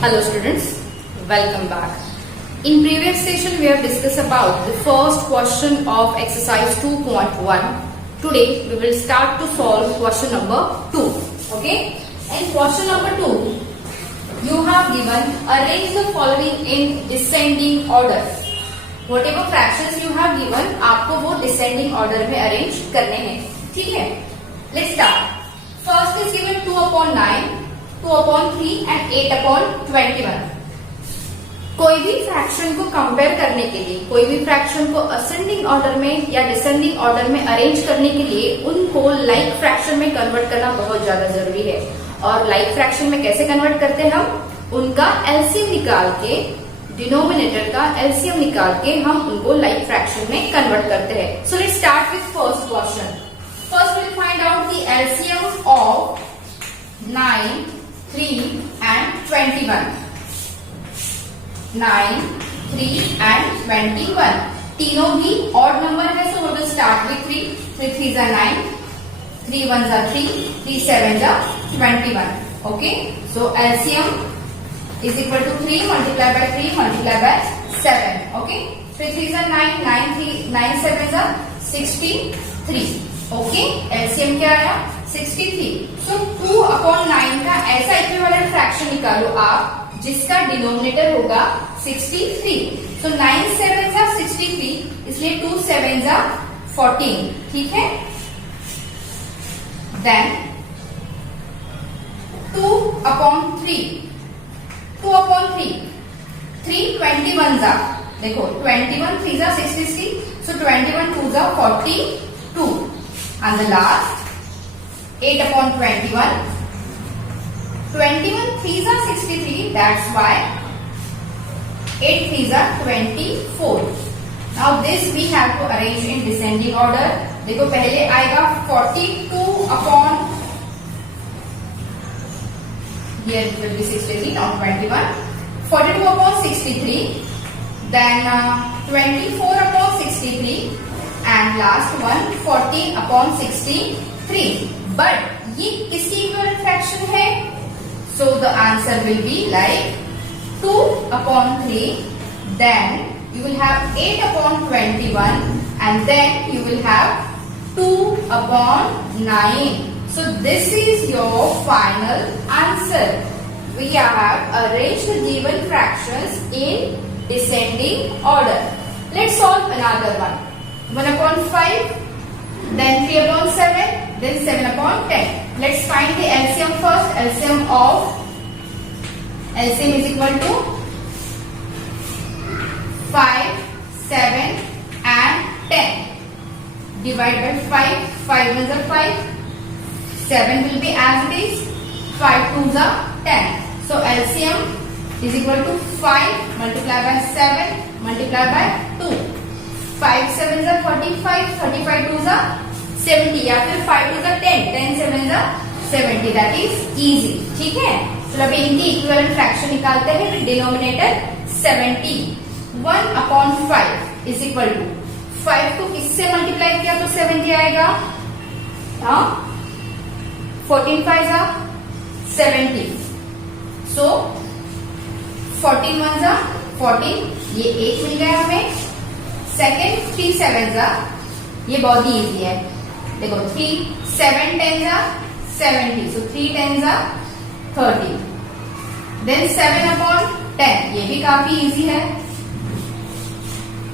Hello students, welcome back. In previous session we have discussed about the first question of exercise 2.1. Today we will start to solve question number 2. Okay? And question number 2, you have given arrange the following in descending order. Whatever fractions you have given, आपको वो descending order में arrange करने हैं. ठीक है? Let's start. First is given 2/9. 2/3 and 8/21. कोई भी fraction को कंपेयर करने के लिए, कोई भी फ्रैक्शन को असेंडिंग ऑर्डर में या डिसेंडिंग ऑर्डर में अरेंज करने के लिए उनको लाइक फ्रैक्शन में कन्वर्ट करना बहुत ज्यादा जरूरी है. और लाइक फ्रैक्शन में कैसे कन्वर्ट करते हैं हम? उनका एलसीएम निकाल के, डिनोमिनेटर का एलसीएम निकाल के हम उनको लाइक फ्रैक्शन में कन्वर्ट करते हैं. So let's start with first question. First will find out the LCM of 9, 3 and 21. 9, 3 and 21. तीनों भी ऑड नंबर है, so we will start with 3. 3 3s are 9, 3 1s are 3, 3 7s are 21. Okay, so LCM is equal to 3 multiplied by 3 multiplied by 7. Okay, 3 3s are 9, 9 7s are 63. Okay, LCM क्या आया? 63. So 2/9 का ऐसा equivalent fraction निकालो आप जिसका denominator होगा 63. So 9 7s are 63, इसलिए 2 7s are 14. ठीक है? Then 2/3. 2/3. 3 21s are, देखो 21 3s are 63. So 21 2s are 42. And the last 8/21. 21 3s are 63. That's why 8 3s are 24. Now this we have to arrange in descending order. देखो पहले आएगा 42 here it will be 63, not 21. 42/63. Then 24/63. And last one 14/63. But ये किसकी equivalent fraction है? So the answer will be like 2/3. Then you will have 8/21, and then you will have 2/9. So this is your final answer. We have arranged the given fractions in descending order. Let's solve another one. 1/5, then 3/7, then 7/10. Let's find the LCM first. LCM is equal to 5, 7 and 10. Divide by 5. 5 1s are 5. 7 will be as it is. 5 2s are 10. So LCM is equal to 5 multiplied by 7 multiplied by 2. 5 7s are 45. 35 2s are 70. या फिर 5 2s are 10. 10 7s are 70. That is easy. ठीक है? तो अभी इनकी equivalent fraction निकालते हैं. फिर डिनोमिनेटर 70. 1/5 इज इक्वल टू 5 को किससे मल्टीप्लाई किया तो 70 आएगा. 14 5s are 70. So 14 1s are 14. ये 1 मिल गया हमें. सेकेंड 3 7s are, ये बहुत ही इजी है. देखो 3 7 10s are 70. So 3 10s are 30. Then 7/10. ये भी काफी इजी है.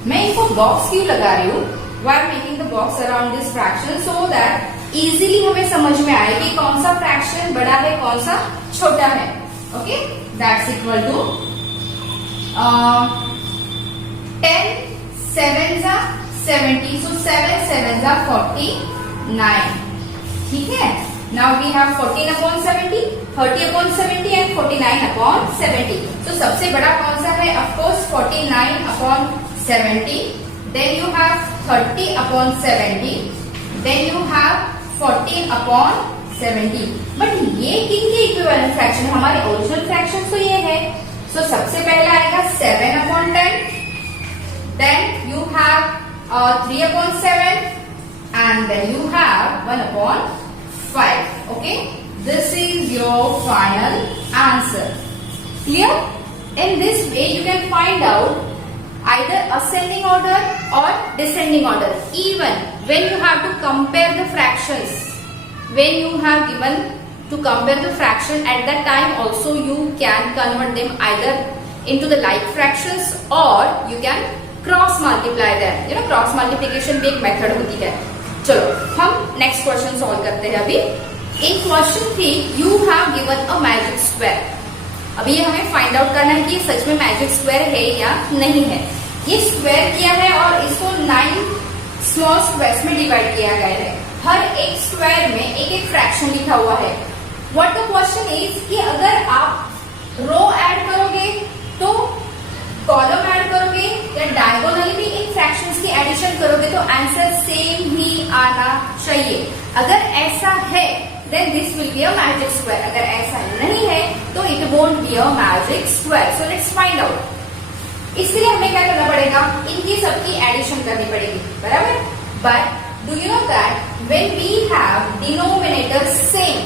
मैं इनको बॉक्स क्यों लगा रही हूँ? Why making the box around this fraction? So that easily हमें समझ में आए कि कौन सा फ्रैक्शन बड़ा है, कौन सा छोटा है. Okay? That's equal to 10 7s are 70. So 7 7s are 49. ठीक है? Now we have 14/70, 30/70 and 49/70. So सबसे बड़ा कौन सा है? Of course 49/70. Then you have 30/70. Then you have 14/70. But ये किनके इक्विवेलेंट फ्रैक्शन? हमारे ओरिजिनल फ्रैक्शन तो ये है. So सबसे पहला आएगा 7/10. Then you have 3/7 and then you have 1/5. Okay, this is your final answer. Clear? In this way you can find out either ascending order or descending order. Even when you have to compare the fractions, when you have given to compare the fraction, at that time also you can convert them either into the like fractions or you can cross multiply them. You know, cross multiplication भी एक method होती है. चलो हम next question solve करते हैं. अभी in question 3 you have given a magic square. अभी ये हमें फाइंड आउट करना है कि सच में मैजिक स्क्वायर है या नहीं है. ये स्क्वायर किया है और इसको 9 स्मॉल स्क्वायर्स में डिवाइड किया गया है. हर एक स्क्वायर में एक एक फ्रैक्शन लिखा हुआ है. व्हाट द क्वेश्चन इज कि अगर आप रो ऐड करोगे तो कॉलम ऐड करोगे या डायगोनली भी इन फ्रैक्शंस की एडिशन करोगे तो आंसर सेम ही आना चाहिए. अगर ऐसा है then this will be a magic square. अगर ऐसा नहीं है तो it won't be a magic square. So let's find out. इसके लिए हमें क्या करना पड़ेगा, इनकी सबकी एडिशन करनी पड़ेगी, बराबर. But do you know that when we have denominator same,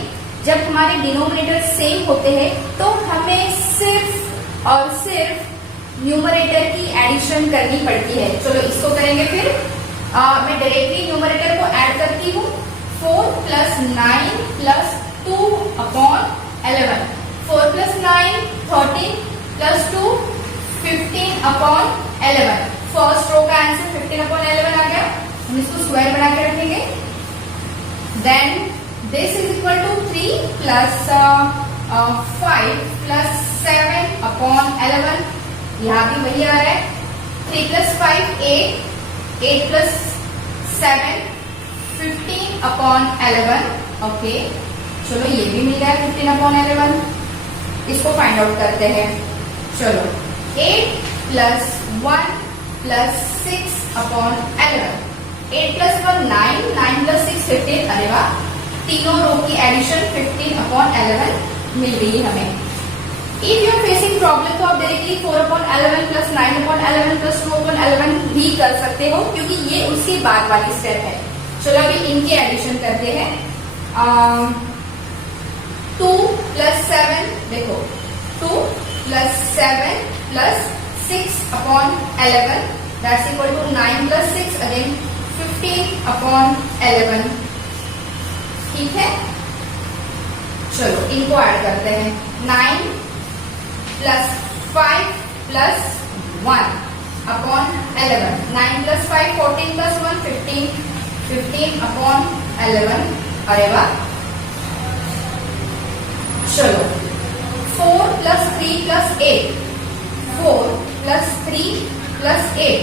जब हमारे डिनोमिनेटर सेम होते हैं तो हमें सिर्फ और सिर्फ न्यूमरेटर की एडिशन करनी पड़ती है. चलो इसको करेंगे फिर. मैं डायरेक्टली न्यूमरेटर को ऐड करती हूँ. 4 plus 9 plus 2 upon 11. 4 plus 9 13 plus 2 15 upon 11. First row का आंसर 15 upon 11 आ गया. हम इसको स्क्वायर बना के रखेंगे. Then this is equal to 3 plus 5 plus 7 upon 11. यहाँ भी वही आ रहा है. 3 plus 5 8. 8 plus 7 15 upon 11. ओके, चलो ये भी मिल गया 15 upon 11. इसको फाइंड आउट करते हैं. चलो 8 plus 1 plus 6 upon 11. 8 plus 1 9. 9 plus 6 15. अरे वाह, तीनों रो की एडिशन 15 upon 11 मिल गई हमें. If you are facing problem तो आप directly 4 upon 11 plus 9 upon 11 plus 2 upon 11 भी कर सकते हो क्योंकि ये उसके बाद वाली स्टेप है. चलो अभी इनकी एडिशन करते हैं. 2 plus 7, देखो 2 plus 7 plus 6 upon 11 that's equal to 9 plus 6 again 15 upon 11. ठीक है, चलो इनको ऐड करते हैं. 9 plus 5 plus 1 upon 11. 9 plus 5 14 plus 1 15. 15 upon 11. अरे वाह, चलो 4 plus 3 plus 8. 4 plus 3 plus 8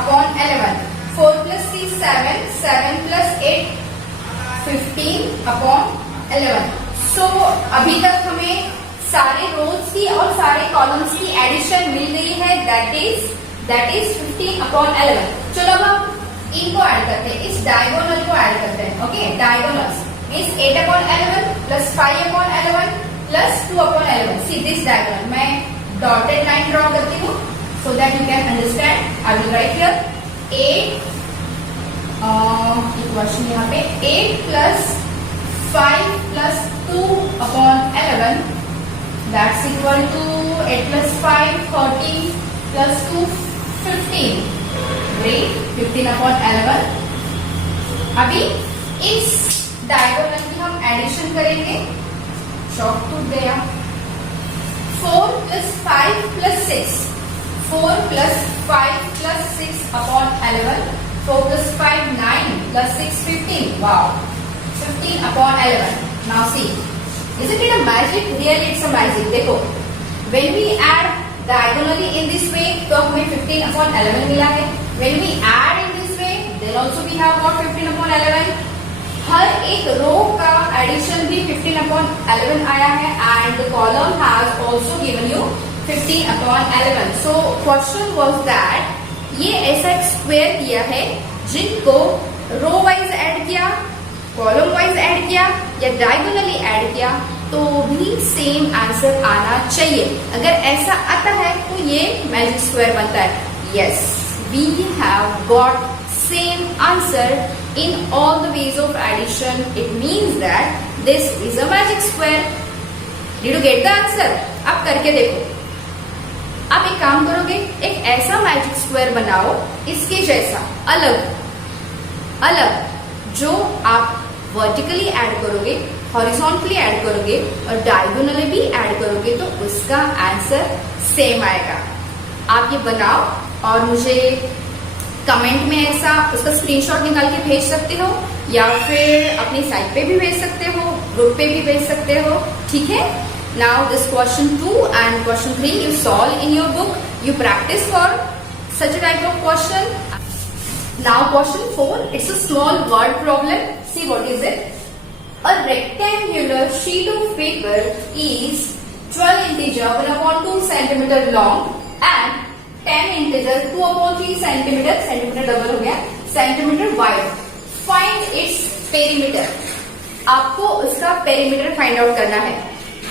upon 11. 4 plus 3 7. 7 plus 8 15 upon 11. So अभी तक हमें सारे रोज की और सारे कॉलम्स की एडिशन मिल गई है. That is 15 upon 11. चलो अब हम इनको ऐड करते हैं, इस डायगोनल को ऐड करते हैं. Okay, diagonals means 8 upon 11 plus 5 upon 11 plus 2 upon 11. See this diagonal मैं डॉटेड लाइन ड्रॉ करती हूँ so that you can understand. I will write here 8 equation यहाँ पे 8 plus 5 plus 2 upon 11 that's equal to 8 plus 5 13 plus 2 15. Great, 15 upon 11. अभी इस diagonal की हम addition करेंगे. चौक टूट गया. 4 plus 5 plus 6. 4 plus 5 plus 6 upon 11. 4 plus 5 9 plus 6 15. Wow, 15 upon 11. Now see, isn't it a magic? Really, it's a magic. देखो, when we add diagonally in this way, तो हमें 15 upon 11 मिला है. When we add in this way, then also we have got 15 upon 11. हर एक रो का addition भी 15 upon 11 आया है and the column has also given you 15 upon 11. So question was that ये ऐसा एक स्क्वायर किया है जिनको रो वाइज ऐड किया, कॉलम वाइज ऐड किया या डायगोनली ऐड किया तो भी सेम आंसर आना चाहिए. अगर ऐसा आता है तो ये मैजिक स्क्वायर बनता है. Yes, we have got same answer in all the ways of addition. It means that this is a magic square. Did you get the answer? आप करके देखो। आप एक काम करोगे, एक ऐसा मैजिक स्क्वायर बनाओ इसके जैसा, अलग अलग, जो आप वर्टिकली ऐड करोगे, हॉरिजॉन्टली ऐड करोगे और डायगोनली भी ऐड करोगे तो उसका आंसर सेम आएगा। आप ये बनाओ और मुझे कमेंट में ऐसा उसका स्क्रीनशॉट निकाल के भेज सकते हो, या फिर अपनी साइट पे भी भेज सकते हो, ग्रुप पे भी भेज सकते हो, ठीक है। Now this question 2 and question 3 you solve in your book, you practice for such a type of question. Now question 4, it's a small word problem. See what is it? A rectangular sheet of paper is 12 integer 1/2 centimeter long and 10 integer 2/3 centimeter, centimeter double हो गया, centimeter wide. Find its perimeter. आपको उसका perimeter find out करना है.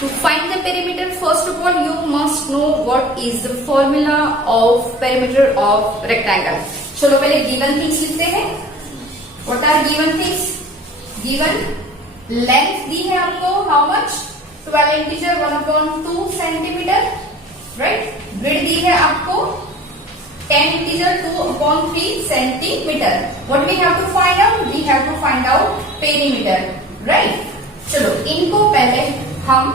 To find the perimeter, first of all, you must know what is the formula of perimeter of rectangle. चलो पहले given things लिखते हैं. What are given things? Given length दी है आपको, how much? 12 integer 1/2 centimeter, right? Width दी है आपको 10 integer 2/3 centimeter. What we have to find out? We have to find out perimeter, right? चलो इनको पहले हम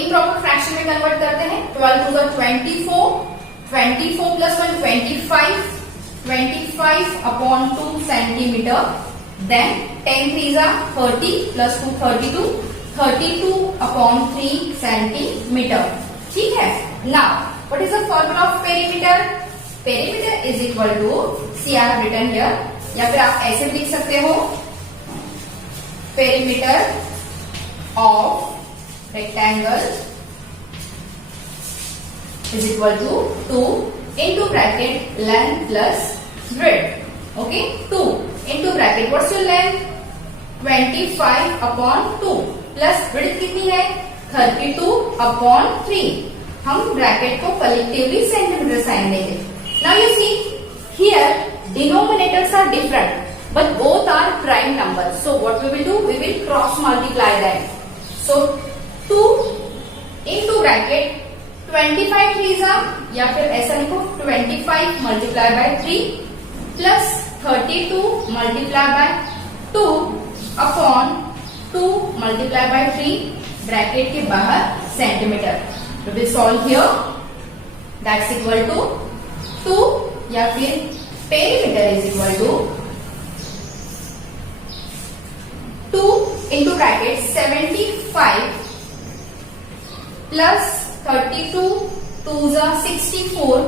इम्प्रॉपर फ्रैक्शन में कन्वर्ट करते हैं। 12 to the 24, 24 plus 1 25, 25/2 centimeter, then 10 3s are 30 plus 2 32, 32/3 centimeter, ठीक है। Now what is the formula of perimeter? Perimeter is equal to, see I have written here, या फिर आप ऐसे लिख सकते हो, perimeter of rectangle is equal to 2 into bracket length plus width. Okay, 2 into bracket, what's your length? 25/2 plus width कितनी है? 32/3. हम ब्रैकेट को कलेक्टिवली सेंटीमीटर साइन देंगे. Now you see here denominators are different but both are prime numbers. So what we will do? We will cross multiply them. So 2 into bracket 25 3s are, या फिर ऐसा लिखो 25 multiply by 3 plus 32 multiply by 2 upon 2 multiply by 3 bracket के बाहर centimetre. तो we solve here, that's equal to 2, या फिर perimeter is equal to 2 into bracket 75 plus 32 2s are 64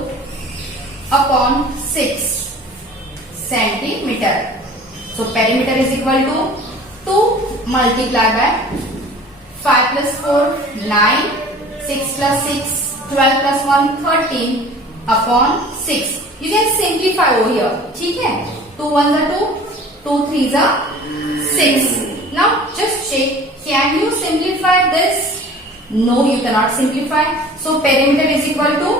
upon 6 centimeter. So perimeter is equal to 2 multiply by 5 plus 4 9, 6 plus 6 12 plus 1 13 upon 6. You can simplify over here, ठीक है. 2 1s are 2, 2 3s are 6. Now just check, can you simplify this? No, you cannot simplify. So perimeter is equal to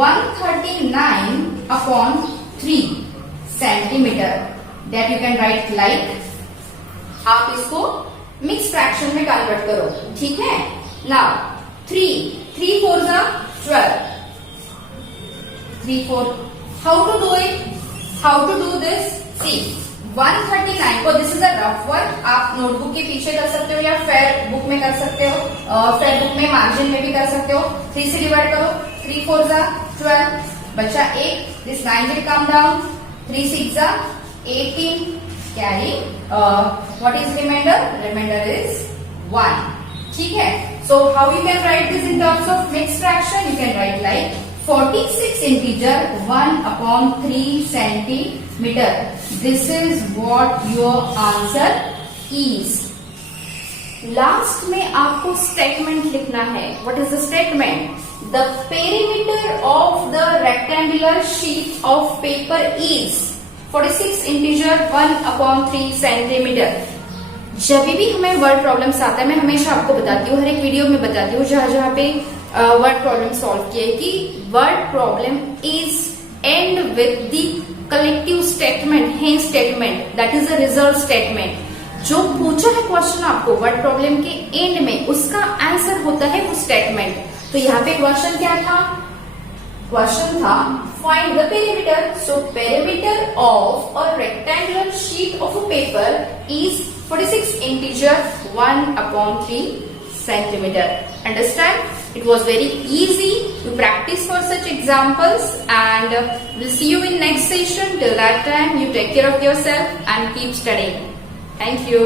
139/3 centimeter. That you can write like, आप इसको mix fraction में convert करो, ठीक है. Now 3 4s are 12. 3 4. How to do it? How to do this? See, 139 को, this is a rough work, आप notebook के पीछे कर सकते हो या फेयर बुक में कर सकते हो, फेयर बुक में मार्जिन में भी कर सकते हो. 3 से डिवाइड करो, 3 4s are 12, बच्चा 8, this 9 will come down, 3 6s are 18, carry what is remainder? Remainder is 1, ठीक है. So how you can write this in terms of mixed fraction? You can write like 46 integer 1/3 centimeter. This is what your answer is. Last में आपको statement लिखना है. What is the statement? The perimeter of the rectangular sheet of paper is 46 integer 1/3 centimeter. जब भी हमें word problems आता है, मैं हमेशा आपको बताती हूँ, हर एक वीडियो में बताती हूँ जहां जहां पे वर्ड प्रॉब्लम सॉल्व किए, कि word problem is end with the collective statement, है statement, that is a result statement. जो पूछा है क्वेश्चन आपको वर्ड प्रॉब्लम के एंड में, उसका आंसर होता है वो स्टेटमेंट। तो यहाँ पे क्वेश्चन क्या था? क्वेश्चन था find the perimeter. So perimeter of a rectangular sheet of a paper is 46 integer 1/3 centimeter. Understand? It was very easy to practice for such examples, and we'll see you in next session. Till that time, you take care of yourself and keep studying. Thank you.